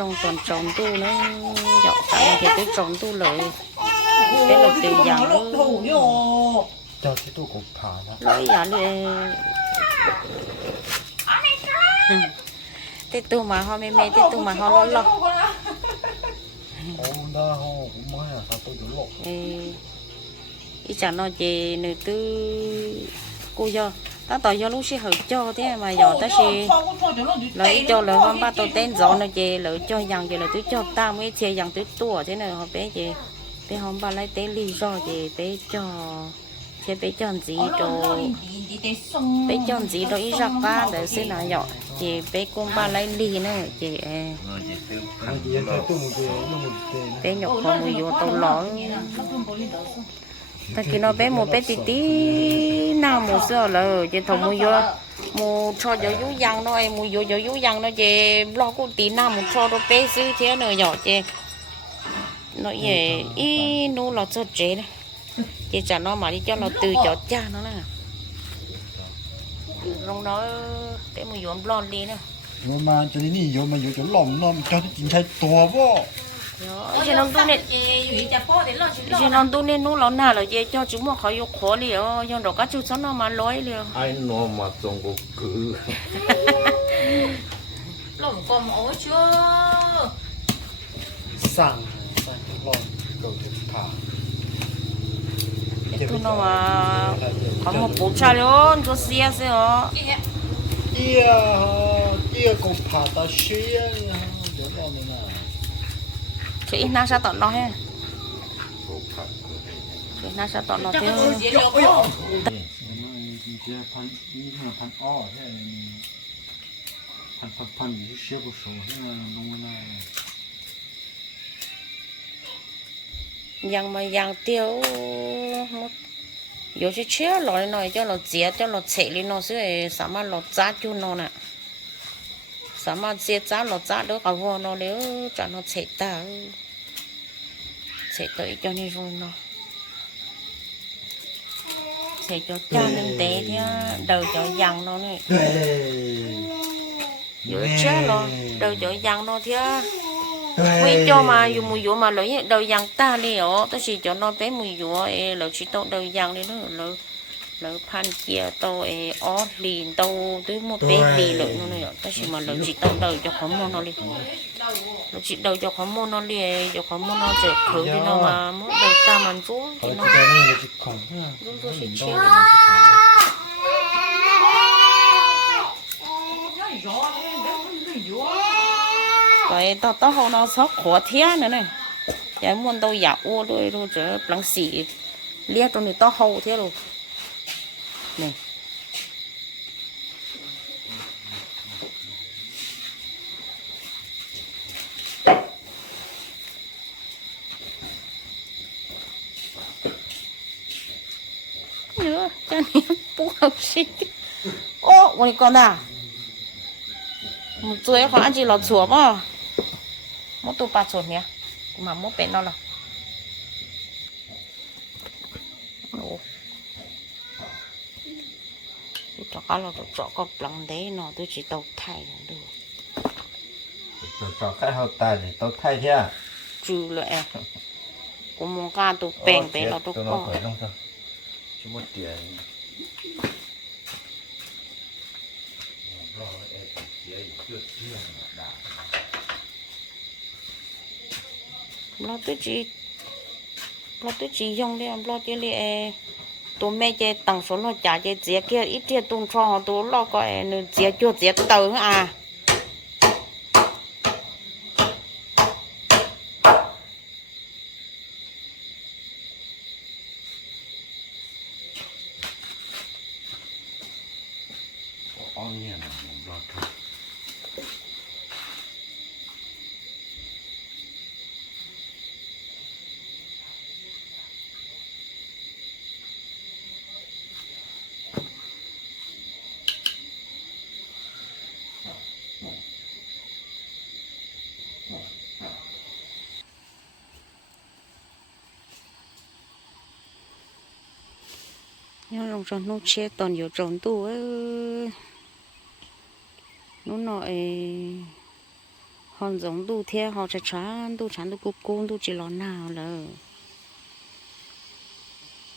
rong toàn trồng tu nó dọ cả thì cái trồng tu lợi cái là từ dạng nó cho cái tôi cũng thả đó lối dạng đi tết tu mà họ mê mê tết tu mà họ lo lo ô đó họ cũng mới là sao tôi được lột ý chẳng nói gì nữ tư cô do ta tỏ do lúc sẽ hợp cho thế mà giờ ta sẽ lấy cho lời con ba tôi tên gió nó gì lấy cho rằng gì là tôi cho ta mới chơi rằng tôi tua thế này họ bé gì bé hôm ba lấy tế lý do gì bé cho chế bé cho gì đồ. bé cho gì đồ ít ra cá để xin là nhỏ chị bé con ba lấy nó một cái bé nhọc không mua vô tôi lo ta kia nó bé mua bé tí tí, nào mua sữa là chị thằng mua vô mua cho cho dú dăng nó em mua vô cho dú dăng nó chị lo cô tí nào mua cho nó bé xíu thế nữa nhỏ chị nó về, ý nó là cho chế đó. Chị trả nó mà đi cho nó từ cho cha nó nè rong nó bé mua vô lo đi nè mà cho đến này vô mà vô chỗ lòng nó, cho nó chính thấy to vô. chị non tu nên chị non tu nên nó lão nào là dễ cho chúng mà khỏi dục khó liền nhưng đó các chú sống nó mà lối liền ai nó mà trông có cứ lồng cồm ố chưa sẵn sẵn lồng cầu thực thả tu nó mà có một bố cha luôn có xe xe ó kia kia cũng thả ta xuyên đúng không nào chị nó sao tao nói chị nó sao tao nói chứ. dân mà dân tiêu một yếu chứ chưa lỗi nói cho nó chết cho nó chạy lên nó sẽ sao mà nó giá chú nó nè sao mà dễ giá nó giá được cả vô nó nếu cho nó chạy ta chạy tới cho nên rồi nó chạy cho cha nên té thì đầu cho yang nó này giờ chết rồi đầu cho yang nó thì quy cho mà dùng mùi dũa mà lấy đầu yang ta đi ở tôi chỉ cho nó bé mùi dũa ấy chỉ tao đầu yang đi nữa lấy lỡ pan kia tô e ó liền tô tứ một bé lì lợi nó này ta chỉ mà lỡ chỉ tao đầu cho khó mua nó đi nó chỉ đầu cho khó mua nó đi cho khó mua nó dễ khử thì nó mà muốn đầu ta mà chúa thì nó cái rồi chỉ chết tao tao hầu nó sót khó thế nữa này. Cái muốn tao giả ô đôi đôi chứ bằng xì liệt trong này tao hầu thế rồi này nữa cho nên bố học sinh. Ô, con con à? Một chuối khoảng chỉ là chuối mà một tô ba chuột nhỉ? Mà một bên nó là tôi cái là tôi cho cái bằng đấy nó tôi chỉ đầu thay là được. Cho cho cái hậu tài thì tôi thay thế. trừ lại của một cái tôi bèn bé là tôi tôi có thôi. Chỉ lo tôi chỉ lo tôi chỉ dùng đi lo tụi mẹ chơi tăng số nó trả chơi dễ kia, ít tiền tung cho họ tụi lo cái nó dễ cho dễ tờ à. Nhưng rồng rồng nó che toàn nhiều rồng tu ấy. Nó nội, hòn giống tu theo họ sẽ chán tu chán tu cục côn tu chỉ lo nào là.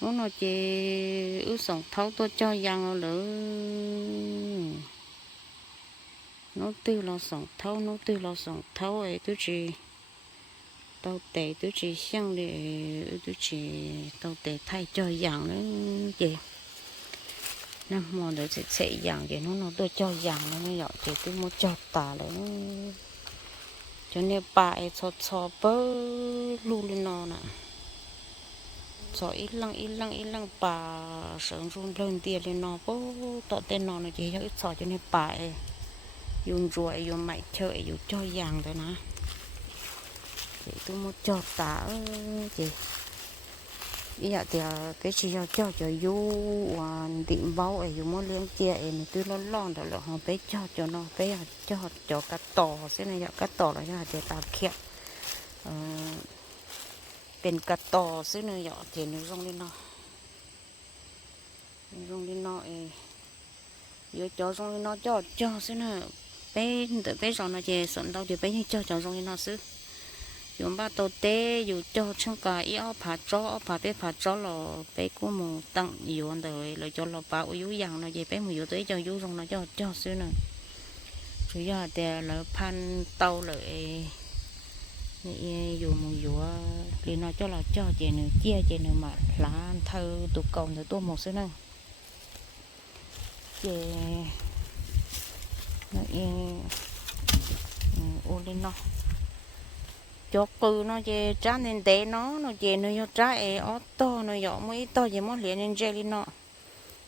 Nó nội chỉ ước sống thấu tôi cho rằng là. Nó tư lo sống thấu, nó tư lo sống thấu ấy, tôi chỉ tao tệ tôi chỉ xem để tôi chỉ tao tệ thay cho rằng nữa chị năm mò để sẽ sẽ dạng để nó nó tôi cho dạng nó mới dọn chỉ tôi muốn cho tả là nó cho nên bà ấy cho cho bơ lu lên nó nè cho ít lăng ít lăng ít lăng bà sớm run lên tiền lên nó bơ tao tên nó nó chỉ cho ít cho cho nên bà ấy dùng ruồi dùng mày chơi dùng cho dạng rồi nè thì tôi mua cho tả, chị. Ý là thì à, cái gì cho cho cho vô điện bao ấy dùng mua liên chia này tôi lo lo đó là họ bé cho cho nó bé à, cho cho cá tò, thế này cá tò là là thì ta khẹt ờ, bên cá tò thế này dọ thì nó rong lên nó. Rong lên nó vô cho rong lên nó, cho cho thế này. Bé tự bé rong nó chè sẵn đâu thì bé cho cho rong lên nó xứ dùng ba tàu té, dù cho chung cả ý ở phá chó phá bé phá chó lò bé cú mù tặng dù anh đời lời cho lò bảo yếu dặn nó về bé mù yếu tới cho yếu rong nó cho cho xíu nè chủ yếu là lỡ phan tàu lại, lợi dù mù dù thì nó cho là cho chị nữa, chia chị nữa mà là thơ tụ cầu thì tôi một xíu nè chị nó ô lên nó cho cứ nó về trả nên té nó nó về nó cho trả e ó, to nó dọ mới to về mất liền nên chơi nó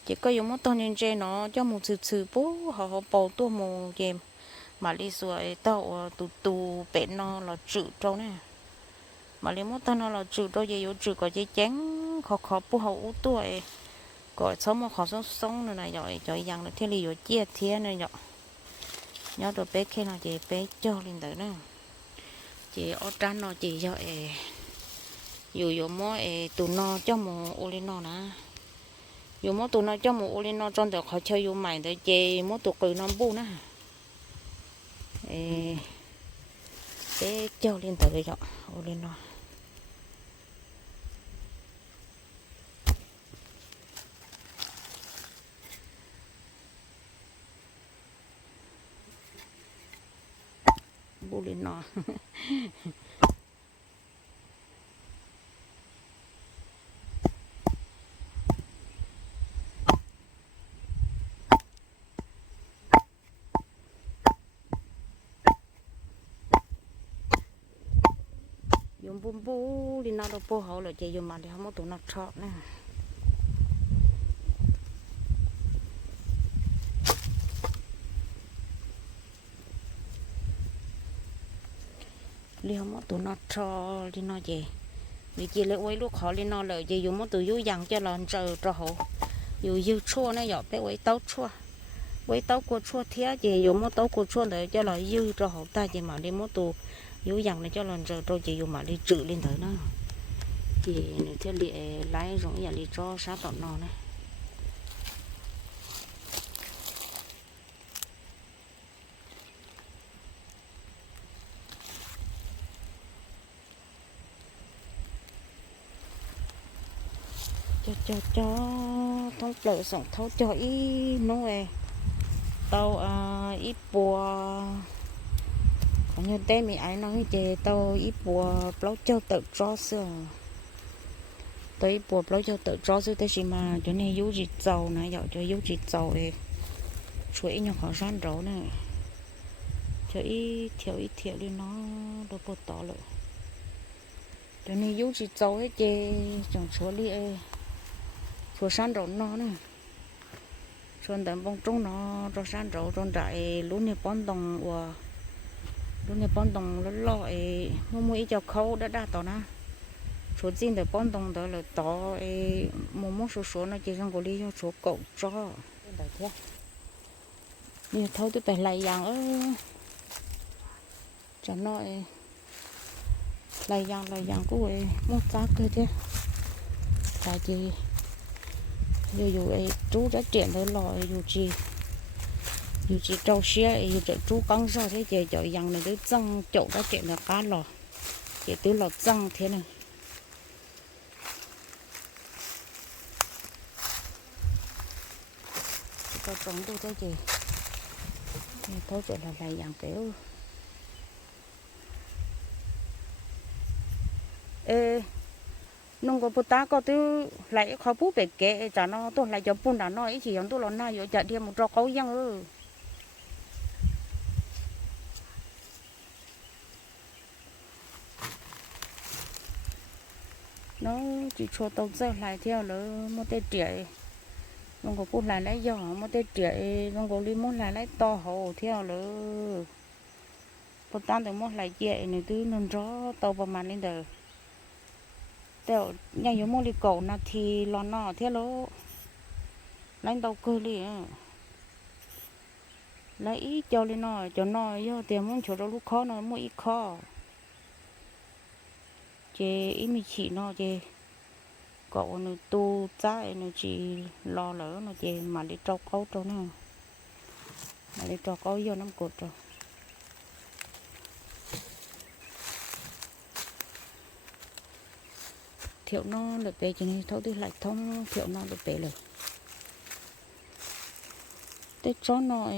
chỉ có dùng mất to nên chơi nó, cho một sự sự bố, họ họ bỏ tua một về. Mà đi rồi tao tụ tụ bé nó là chữ trâu nè. Mà lấy mốt tao nó là chữ đôi về, vô chữ có dây chén, khó khó bố họ út tuổi gọi sống mà khó sống sống nữa này rồi rồi rằng là thiên lý vô chia thiên này rồi nhớ rồi bé khi nào về, bé cho lên đấy nữa chị ở trên nó chị cho ê dù dù mó ê tụ nó cho một ô lên nó nè dù mó tụ nó cho một ô lên nó trong được khó chơi dù mày tới chị mó tụ cử nó bu nè ê bé cho lên tới rồi ô lên nó bu lên nó dùng bún bú đi nó đâu bố hậu là chị dùng mà thì không có tụi nó chọt nè đi không tụ nó cho đi nó gì vì chỉ lấy quay lúc họ đi nó lợi gì dùng một tụ dú dặn cho lần chờ cho hậu dù dư chua nó dọ bé quay tấu chua quay tấu của chua thế gì dùng một tấu của chua lợi cho là dư cho hậu ta gì mà đi một tụ dú dặn này cho lần chờ cho chị dùng mà đi trự lên tới nó chị nữa thế địa lái rộng giờ đi cho sáng tọt nó này cho cho cho thông lợi sống thâu cho ý nó về tao à ít bùa. Còn như thế mày ai nói về tao ít bùa lâu cho tự cho xưa. Tao ít bùa lâu cho tự cho xưa tới gì mà cho nên yếu gì giàu này dạo cho yếu gì giàu ấy chuỗi nhau khó gian rấu này cho ít thiếu ít thiếu đi nó, đâu có tỏ lợi cho nên yếu gì giàu hết chè chẳng số đi ấy chúa san rấu nó này xuân tận bông trống nó cho san rấu trong trại, lúa này bón đồng và lúc này bón đồng nó lo ấy mua mua ít cho khâu đã đa tỏ na số tiền để bón đồng đó là tỏ ấy mua mua số số nó chỉ trong cái lý cho số cậu cho. Đại thế nhiều thôi, tôi phải lại dạng ơ chẳng nói lấy vàng lấy vàng của ấy mua giá cơ thế tại vì dù dù ấy, chú đã chuyển tới lò dù gì dù chỉ trâu xe dù chỉ chú con sao thế chị chỗ dặn này đứa chân chỗ đã chuyển là cá lò. Chị tứ lò chân thế này. Cho trống tôi thế chị thôi chuyện là lại dặn kiểu ê nông có bút ta có thứ lại khó bút bể kệ chả nó tôi lại cho bún đã nói chỉ hắn tôi lo na rồi chả đi một trò khấu giang rồi nó chỉ cho tàu giờ lại theo nữa một tê trẻ nông có bút lại lấy nhỏ, một tê trẻ nông có lim muốn lại lấy to hồ theo nữa bút ta thì muốn lại dễ nữa thứ nên rõ tàu vào màn lên được tèo nhà yếu mô lì cầu, nà thì lo nọ thế lô lãnh đầu cơ lì à. lấy cho lên nọ, cho nọ yo tiền muốn cho đó lúc khó nó mua ít khó chế ít mi chỉ nọ chế cậu nó tu trái nó chỉ lo lỡ, nó chế mà đi trâu câu trâu nè. Mà đi trâu câu vô năm cột rồi thiệu nó được về chừng thấu thôi đi lại thông thiệu nó được về rồi. Tết chó nó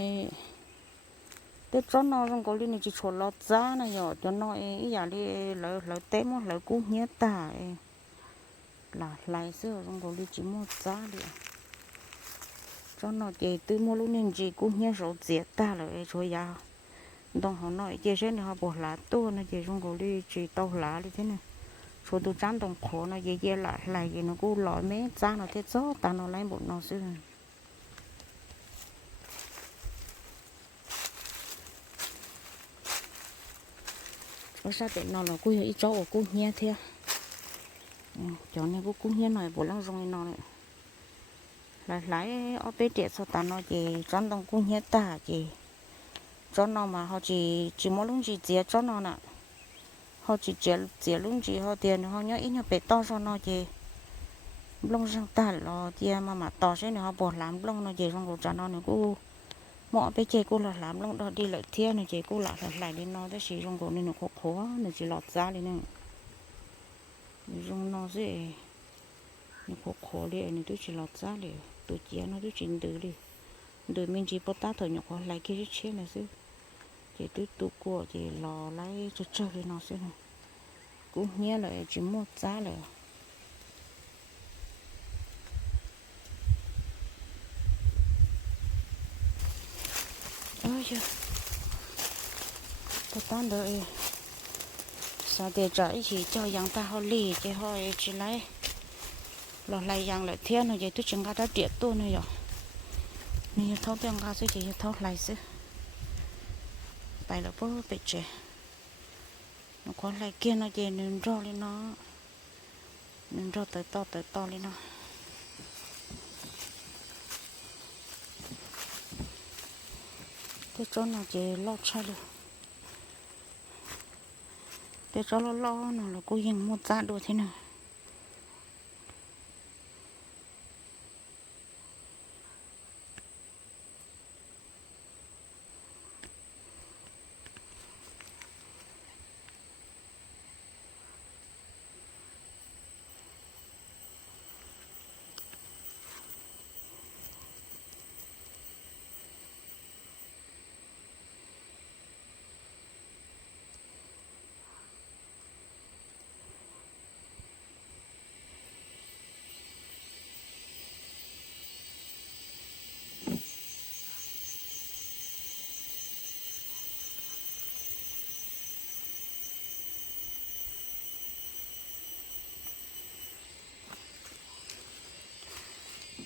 tết chó nó không có liên này chỉ chỗ lọt giá này rồi cho nó ấy giờ đi, lỡ lỡ té mà, lỡ cú nhớ ta là lại xưa không có liên chỉ mua giá đi. Cho nó chỉ từ mua lúc nên chỉ cú nhớ số diệt ta là cho giàu đồng họ nói chỉ sẽ họ bỏ lá tôi nó chỉ không có liên chỉ tàu lá đi thế này số tu chăn đồng khổ nó dễ dễ lại lại gì nó cũng lòi mấy, ra nó thế gió, ta nó lấy một nó xưa. Ở sao để nó là cũng ít chỗ cũng nhẹ thế à? ừ, chỗ này cũng cũng nhẹ này bộ lăng rong nó này. Lại lại ở bên trẻ sao ta nó gì chăn đồng cũng nhẹ ta gì cho nó mà họ chỉ chỉ mỗi lúc chỉ dễ cho nó nè họ chỉ chế chế luôn chỉ họ tiền, họ nhớ ít nhớ bé to cho nó chỉ lông răng ta lo tiền mà mà to sẽ họ bỏ làm lông nó chỉ trong cổ cho nó nữa cô. Mọi bé chơi cô là làm lông, đó đi lại thiên này chế cô lại lại đi nó đó chỉ trong cổ nên nó khó khó nó chỉ lọt ra đi nữa dùng nó dễ. Nó khó khó đi nên tôi chỉ lọt ra đi, tôi chia nó, tôi chỉ từ đi. Từ mình chỉ bắt ta thôi nhóc lại cái chết này chứ chị tôi tu của chị lò lấy cho chơi thì nó xem cũng nhớ lại chỉ một giá lại. Ôi trời tôi tan đợi. Sao để trái chỉ cho yang ta họ lì chỉ họ chỉ lấy. Lò lấy yang lại thiên rồi, vậy tôi chẳng có đã tiệt tôi nữa rồi. Mình thấu tiền ra sẽ chỉ thâu lại chứ bài là bố bị trẻ nó có lại kia nó về nên rô lên nó. Nên rô tới to tới to lên nó. Cái cho nó về lo cho luôn để cho nó lo, nó là cô yên một giá đồ thế nào?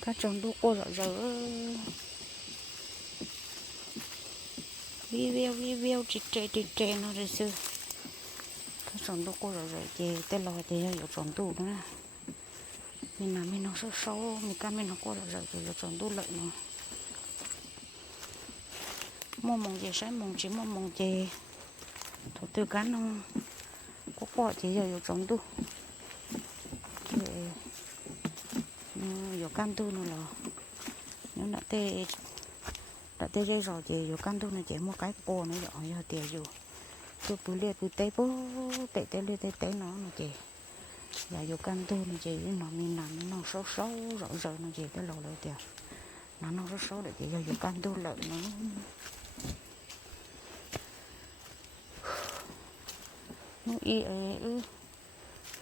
các chồng đu cô dở dở. Vi veo vi veo chỉ trẻ chỉ trẻ nó rồi sư? Các chồng đu cô dở dở về tê lòi thì giờ chồng đu nữa mình mà mình nó sâu sâu mình cam mình nó cô dở dở thì giờ chồng đu lợi nó mua mồng gì sáng mồng chỉ mua mồng gì thủ tư cá nông có cọ chỉ giờ chồng đu. Yo cam tu nó là nếu đã tê đã tê dây rồi chị dù căn tu này chị một cái bò nó giỏi giờ tiền dù tôi cứ liệt, cứ tê bố, tê tê liệt, tê tê nó nó chị giờ dù dạ, căn tu này chị nó mình nằm, nó xấu xấu rồi rồi nó chị cái lò lại tiền nó nó rất xấu để chị giờ dù căn tu lợi nó. Nó y ế ư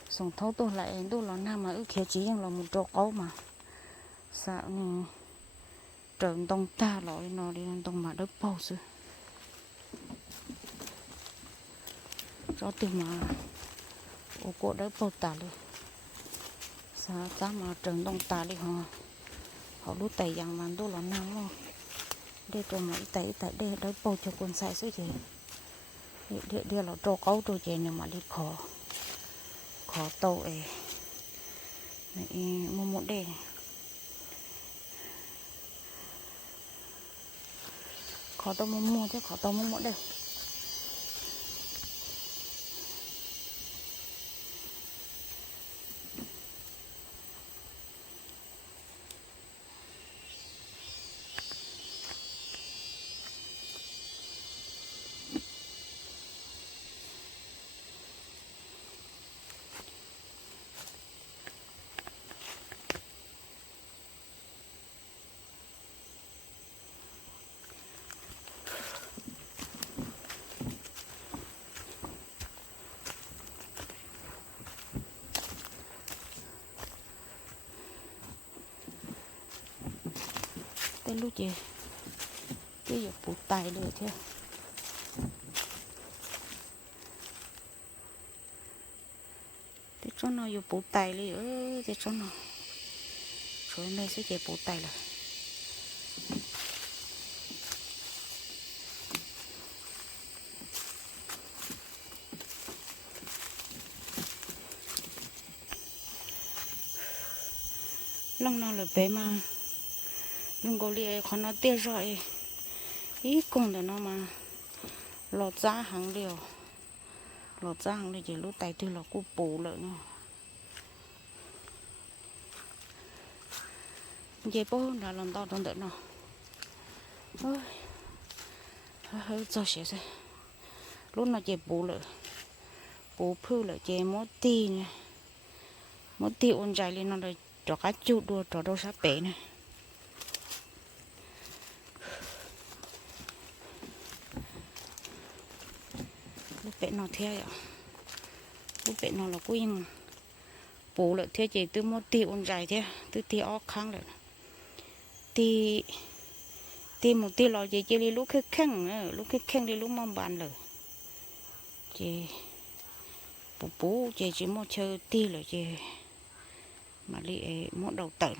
sống thấu tôi lại, tôi là nam mà ư kia chỉ là một chỗ câu mà sợ nè đông ta lỗi nó đi đông mà đất bao sư cho từ mà. Ô cô đất bao ta luôn sao dạ, ta mà trợn đông ta đi họ họ đút tay rằng mà, đút là nam luôn. Để cho mấy tay tại đây đất bao cho con sai số gì để để để là trâu cấu trâu chè nhưng mà đi khó khó tàu ấy mua một đề khó tao mua mua chứ khó tao mua mỗi ลูกเจี๊ยบปูตายเลยเท่เด็กชนอยู่ปูตายเลยเออเด็กชนช่วยแม่ซื้อเจ๊ปูตายเลยลองนอนหลับไปมา nhưng có lẽ khó nó tiếc rồi ý cùng để nó mà lọt ra hàng liều. Lọt ra hàng liều chỉ lúc tay tôi là cô bù lợi nó vậy bố là lần to trong đợi nó ôi, hơi cho xỉa xe lúc nó chị bù lợi bù phư lợi chị mỗi tì nè mỗi tì ôn dài lên nó rồi cho cá chút đua cho đâu sắp bể này. Bé nó theo ạ. Lúc bé nó là quy bố lại theo chị từ một tiêu ôn dài thế, từ tiêu ó khang rồi thì thì một tiêu lo gì chỉ đi lúc khét kheng ờ, lúc khét kheng đi lúc mong bàn rồi chị, bố bố, chị chỉ một chơi tiêu rồi chị. Mà đi ờ, mua đầu tẩy